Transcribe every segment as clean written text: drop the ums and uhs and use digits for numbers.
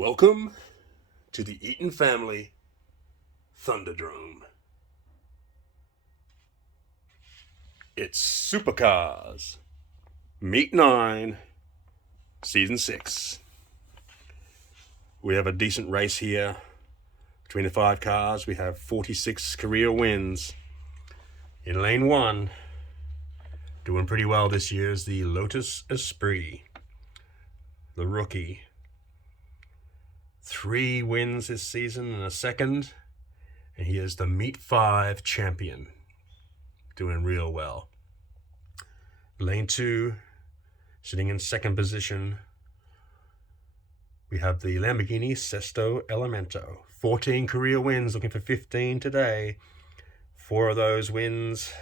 Welcome to the Eaton Family Thunderdrome. It's Supercars, Meet 9, Season 6. We have a decent race here. Between the 5 cars, we have 46 career wins. In lane 1, doing pretty well this year, is the Lotus Esprit, the rookie. 3 wins this season and a second, and he is the Meet 5 champion. Doing real well. Lane 2, sitting in second position, we have the Lamborghini Sesto Elemento. 14 career wins, looking for 15 today. 4 of those wins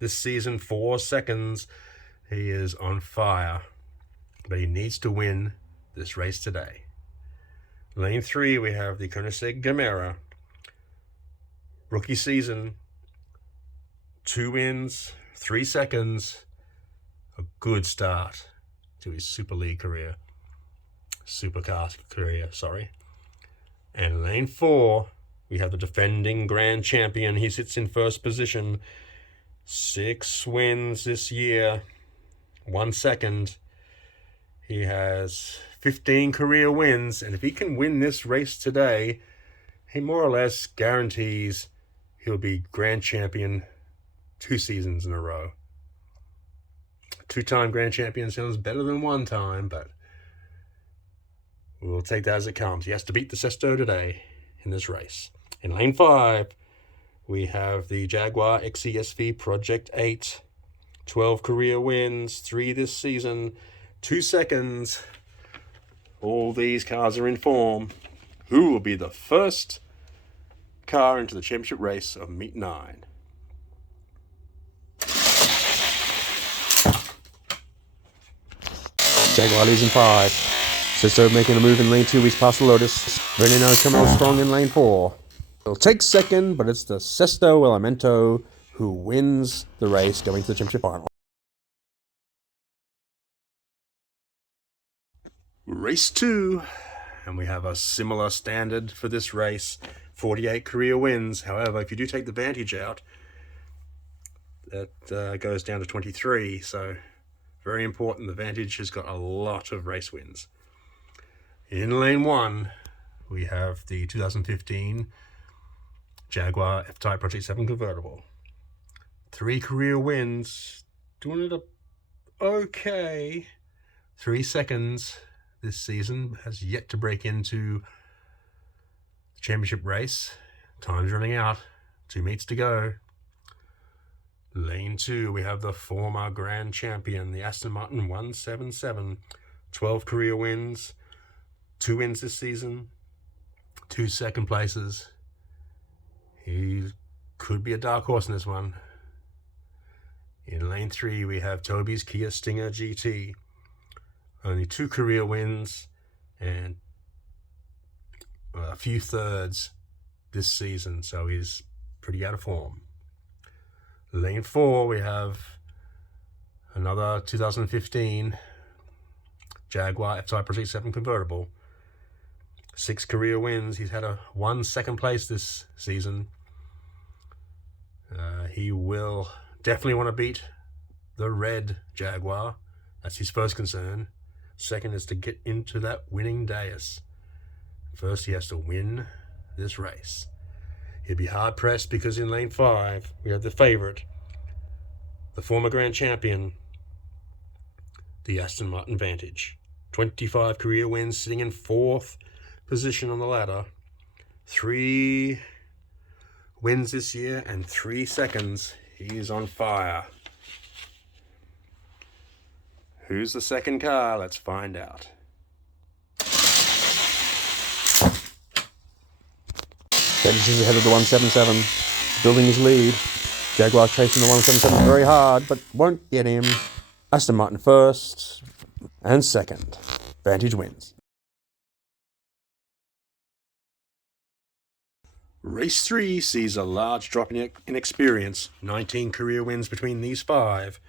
this season, 4 seconds. He is on fire, but he needs to win this race today. Lane 3, we have the Koenigsegg Gemera. Rookie season, 2 wins, 3 seconds. A good start to his Supercar career, sorry. And lane 4, we have the defending grand champion. He sits in first position. 6 wins this year, 1 second. He has 15 career wins, and if he can win this race today, he more or less guarantees he'll be grand champion 2 seasons in a row. 2-time grand champion sounds better than 1 time, but we'll take that as it comes. He has to beat the Sesto today in this race. In lane 5, we have the Jaguar XESV Project 8. 12 career wins, 3 this season, 2 seconds. All these cars are in form. Who will be the first car into the championship race of Meet 9? Jaguar leads in 5. Sesto making a move in lane 2. He's past the Lotus. Veneno coming on strong in lane 4. He'll take second, but it's the Sesto Elemento who wins the race going to the championship final. Race 2, and we have a similar standard for this race. 48 career wins. However, if you do take the Vantage out, that goes down to 23. So very important. The Vantage has got a lot of race wins. In lane 1, we have the 2015 Jaguar F-Type Project 7 convertible. 3 career wins. Doing it okay. 3 seconds this season. Has yet to break into the championship race. Time's running out. 2 meets to go. Lane 2, we have the former grand champion, the Aston Martin 177. 12 career wins. 2 wins this season. 2 second places. He could be a dark horse in this one. In lane 3, we have Toby's Kia Stinger GT. Only 2 career wins and a few thirds this season, so he's pretty out of form. Lane 4, we have another 2015 Jaguar F-Type Project 7 convertible. 6 career wins. He's had 1 second place this season. He will definitely want to beat the red Jaguar. That's his first concern. Second is to get into that winning dais. First, he has to win this race. He'll be hard-pressed because in lane 5, we have the favorite, the former grand champion, the Aston Martin Vantage. 25 career wins, sitting in 4th position on the ladder. 3 wins this year and 3 seconds. He's on fire. Who's the second car? Let's find out. Vantage is ahead of the 177, building his lead. Jaguar chasing the 177 very hard, but won't get him. Aston Martin first and second. Vantage wins. Race 3 sees a large drop in experience. 19 career wins between these 5.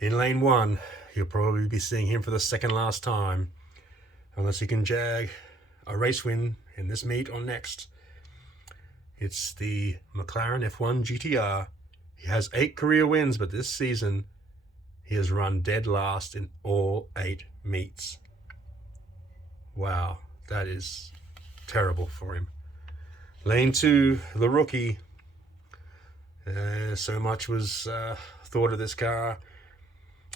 In lane 1, you'll probably be seeing him for the second last time. Unless he can jag a race win in this meet or next. It's the McLaren F1 GTR. He has 8 career wins, but this season he has run dead last in all 8 meets. Wow, that is terrible for him. Lane 2, the rookie. So much was thought of this car.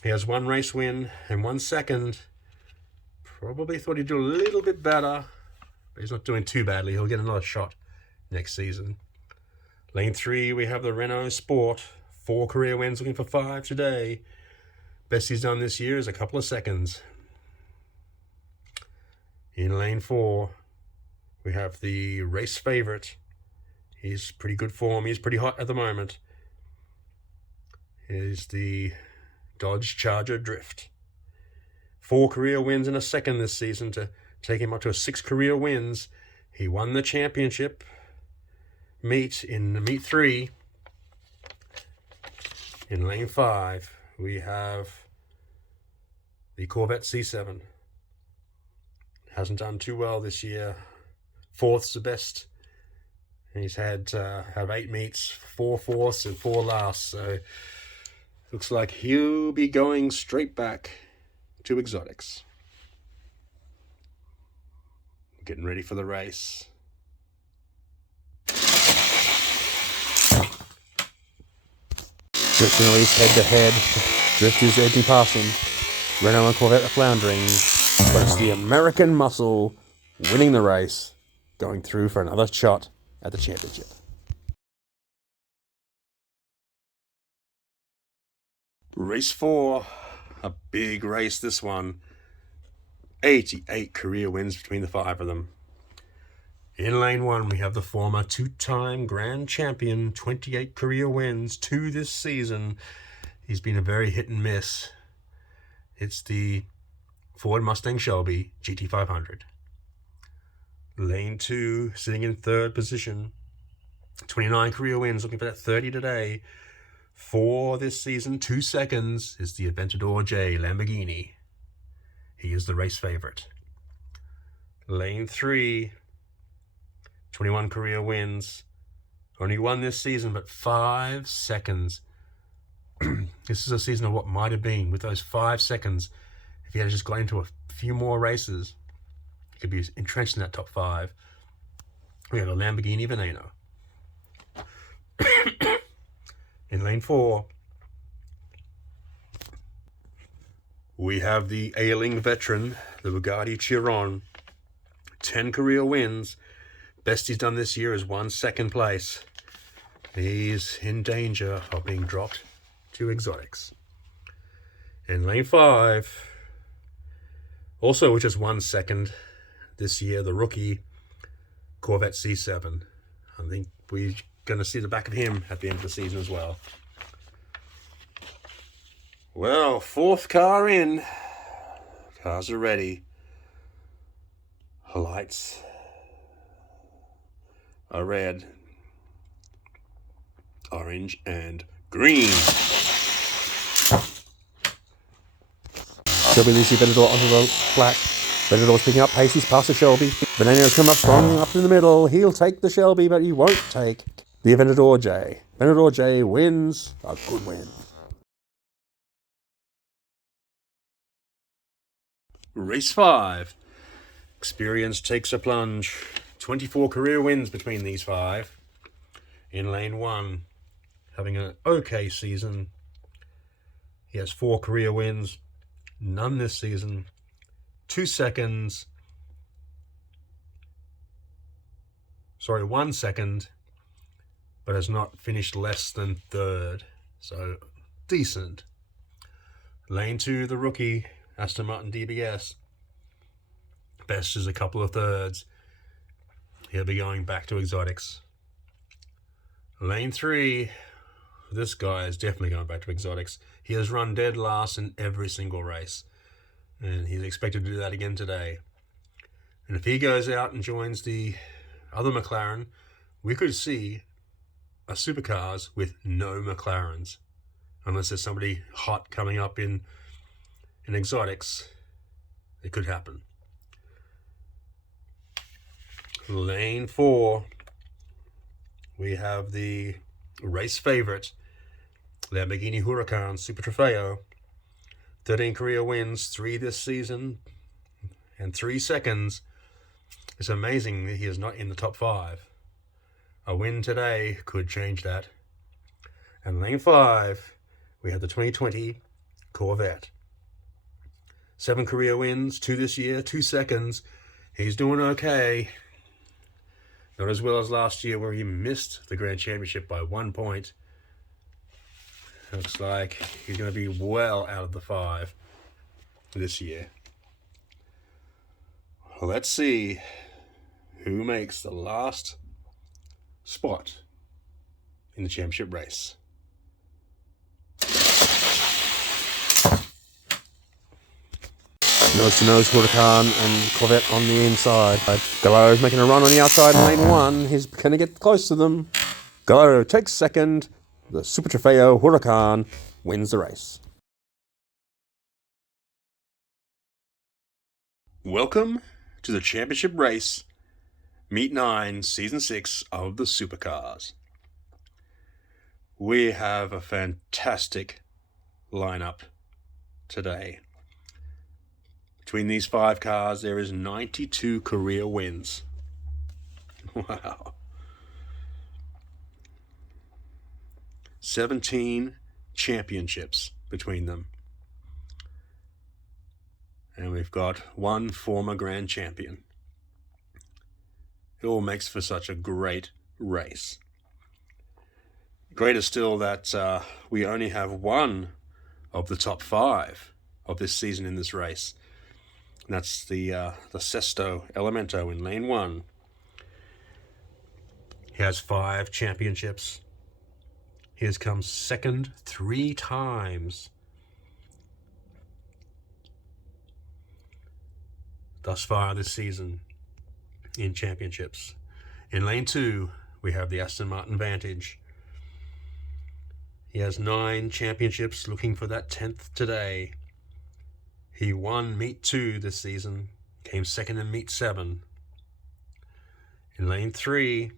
He has 1 race win and 1 second. Probably thought he'd do a little bit better, but he's not doing too badly. He'll get another shot next season. Lane 3, we have the Renault Sport. 4 career wins, looking for 5 today. Best he's done this year is a couple of seconds. In lane 4, we have the race favorite. He's pretty good form. He's pretty hot at the moment. Here's the Dodge Charger Drift. 4 career wins and a second this season to take him up to 6 career wins. He won the championship meet in meet 3. In lane 5, we have the Corvette C7. Hasn't done too well this year. 4th's the best. And he's had 8 meets, 4 fourths and 4 lasts. So looks like he'll be going straight back to exotics. Getting ready for the race. Drift and release head to head. Drift is edging past him. Renault and Corvette are floundering, but it's the American Muscle winning the race, going through for another shot at the championship. Race 4, a big race this one. 88 career wins between the 5 of them. In lane 1, we have the former 2-time grand champion, 28 career wins, 2 this season. He's been a very hit and miss. It's the Ford Mustang Shelby GT500. Lane 2, sitting in 3rd position. 29 career wins, looking for that 30 today. 4 this season, 2 seconds, is the Aventador J Lamborghini. He is the race favorite. Lane 3, 21 career wins. Only 1 this season, but 5 seconds. This is a season of what might have been. With those 5 seconds, if he had just got into a few more races, he could be entrenched in that top 5. We have a Lamborghini Veneno. In lane 4, we have the ailing veteran, the Bugatti Chiron. 10 career wins. Best he's done this year is 1 second place. He's in danger of being dropped to exotics. In lane 5, also with just 1 second this year, the rookie Corvette C7. I think we're going to see the back of him at the end of the season as well. Well, 4th car in. Cars are ready. Lights are red, orange, and green. Shelby leads the Aventador onto the flat. Aventador's picking up pace. He's past the Shelby. Veneno's come up strong up in the middle. He'll take the Shelby, but he won't take the Aventador J. Aventador J wins a good win. Race 5. Experience takes a plunge. 24 career wins between these 5. In lane 1, having an okay season. He has 4 career wins. None this season. 2 seconds. 1 second. But has not finished less than 3rd. So, decent. Lane 2, the rookie, Aston Martin DBS. Best is a couple of 3rds. He'll be going back to exotics. Lane 3, this guy is definitely going back to exotics. He has run dead last in every single race. And he's expected to do that again today. And if he goes out and joins the other McLaren, we could see a supercars with no McLarens. Unless there's somebody hot coming up in exotics, it could happen. Lane 4, we have the race favorite, Lamborghini Huracan Super Trofeo. 13 career wins, 3 this season, and 3 seconds. It's amazing that he is not in the top 5. A win today could change that. And lane 5, we have the 2020 Corvette. 7 career wins, 2 this year, 2 seconds. He's doing okay. Not as well as last year where he missed the Grand Championship by 1 point. Looks like he's going to be well out of the 5 this year. Well, let's see who makes the last spot in the championship race. Nose-to-nose, Huracan and Corvette on the inside. Gallardo's making a run on the outside in lane 1. He's going to get close to them. Gallardo takes second. The Super Trofeo Huracan wins the race. Welcome to the championship race, Meet 9, Season 6 of the Supercars. We have a fantastic lineup today. Between these 5 cars, there is 92 career wins. Wow. 17 championships between them. And we've got 1 former grand champion. It all makes for such a great race. Greater still that we only have 1 of the top 5 of this season in this race. And that's the Sesto Elemento in lane 1. He has 5 championships. He has come second 3 times thus far this season in championships. In lane 2, we have the Aston Martin Vantage. He has 9 championships, looking for that 10th today. He won Meet 2 this season, came second in Meet 7. In lane 3,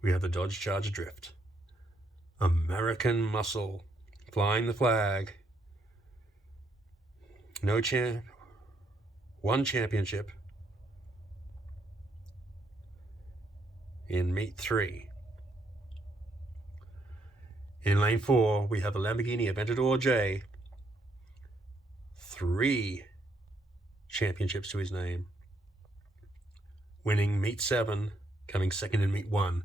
we have the Dodge Charger Drift. American muscle, flying the flag. 1 championship in Meet 3. In lane 4, we have the Lamborghini Aventador J. 3 championships to his name. Winning Meet 7, coming second in Meet 1,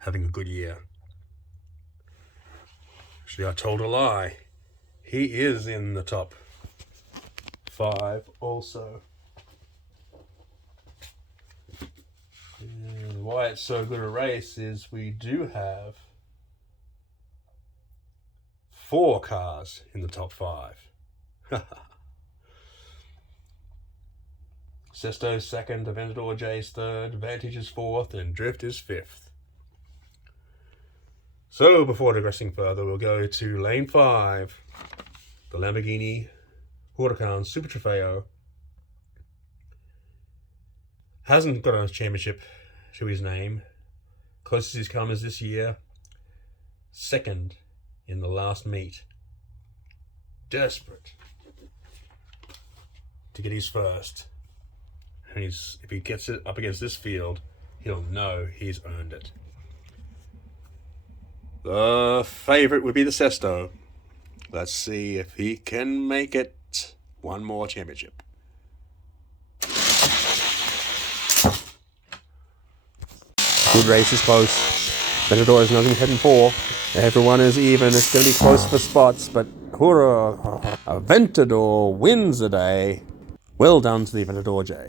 having a good year. Actually, I told a lie. He is in the top 5 also. And why it's so good a race is we do have 4 cars in the top 5. Sesto's second, Aventador J's third, Vantage is 4th, and Drift is 5th. So, before digressing further, we'll go to lane 5, the Lamborghini Huracan Super Trofeo. Hasn't got a championship to his name. Closest he's come is this year, second in the last meet. Desperate to get his first. And if he gets it up against this field, he'll know he's earned it. The favorite would be the Sesto. Let's see if he can make it 1 more championship. Good race is close. Aventador is nothing heading for. Everyone is even. It's going to be close for spots, but Aventador wins the day. Well done to the Aventador J.